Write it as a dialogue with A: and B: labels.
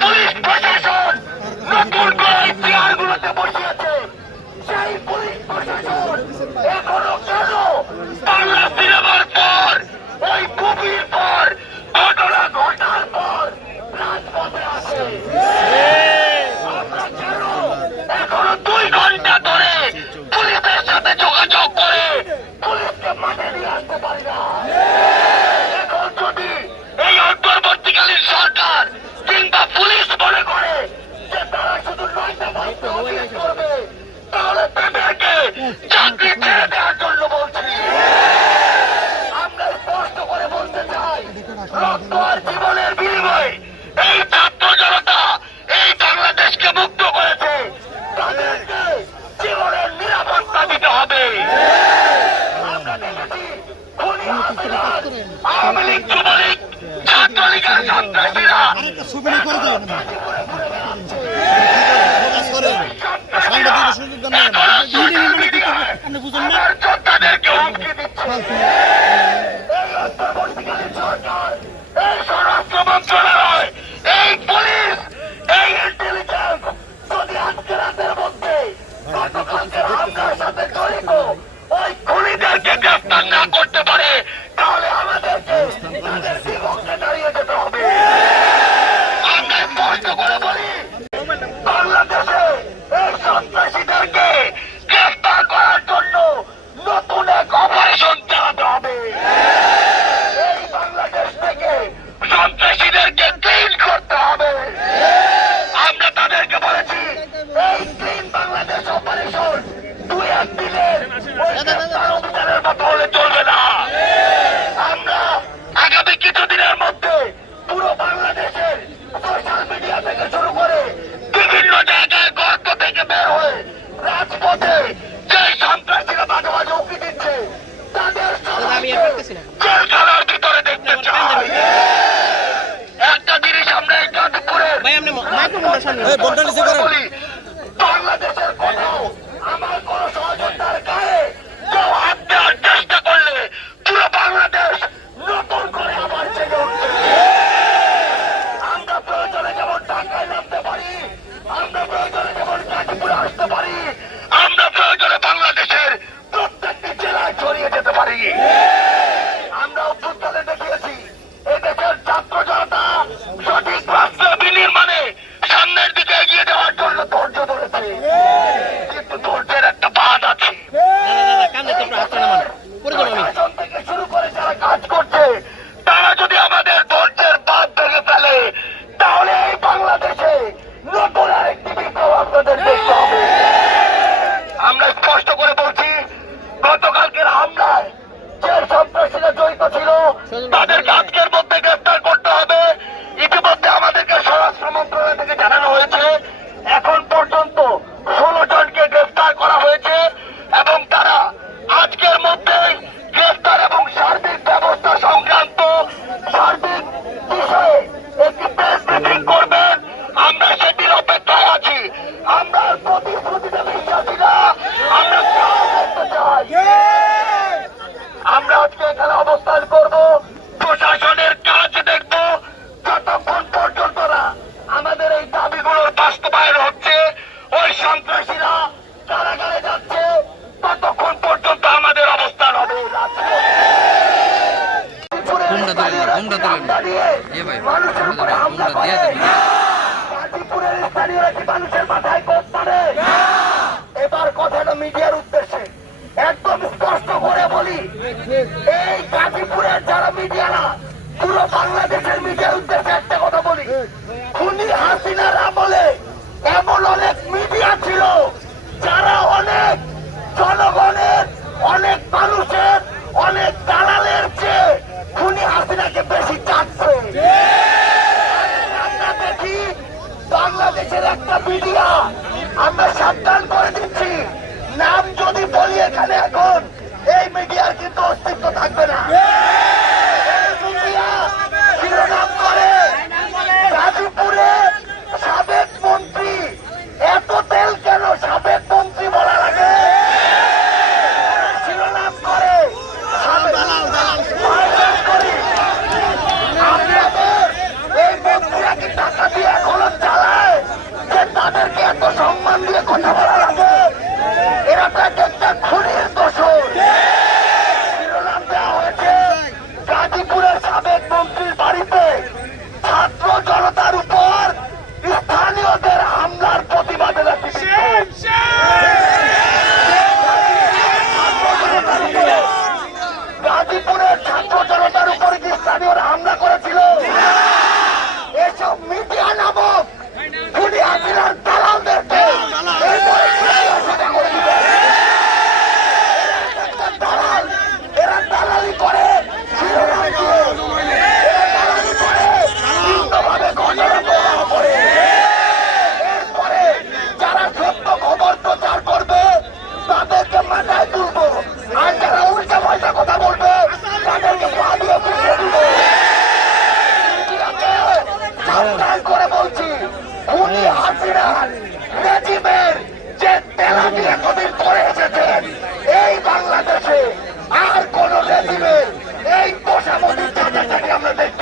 A: Police প্রশাসন নতুন গুলোতে বসিয়েছে সেই পুলিশ প্রশাসন এখনও কেন বাংলা সিনেমার পর ওই মুভির পর ঘটনা ঘটার পর রাজপথে আসে আমরা কেন এখনও দুই আওয়ামী লীগ যুবলীগ ছাত্রলীগের সন্ত্রাসীরা যোদ্ধাদেরকে হুমকি দিচ্ছে এই অন্তর্বর্তীকালীন সরকার এই স্বরাষ্ট্র মন্ত্রণালয় এই পুলিশ, এই ইন্টেলিজেন্স যদি আজকে রাতের মধ্যে গতকালকে পথে যে সন্ত্রাসীরা উকি দিচ্ছে তাদের জেলখানার ভিতরে দেখতে চাই। একটা জিনিস আমরা এই কাজ করে বাংলাদেশের কোথাও 但是 বাস্তবায়ন হচ্ছে। ওই সন্ত্রাসীরা কারাগারে যাচ্ছে। ততক্ষণ পর্যন্ত আমাদের অবস্থান হবে এবার মিডিয়ার উদ্দেশ্যে। একদম করে বলি এই যারা মিডিয়ারা পুরো বাংলাদেশের মিডিয়ার উদ্দেশ্যে একটা কথা বলি। খুনি হাসিনারা বলে এমন অনেক মিডিয়া ছিল যারা অনেক জনগণের, অনেক মানুষের, অনেক দালালের চেয়ে খুনি হাসিনাকে বেশি চাচ্ছে। আমরা দেখি বাংলাদেশের একটা মিডিয়া, আমরা সাবধান করে দিচ্ছি। নাম যদি বলি এখানে এখন, এই মিডিয়ার কিন্তু অস্তিত্ব থাকবে না। হাসিনার রেজিমের যে তেলাপি এতদিন করে এসেছেন এই বাংলাদেশে আর কোন রেজিমের, এই তোষামতির চাচাটাকে আমরা দেখি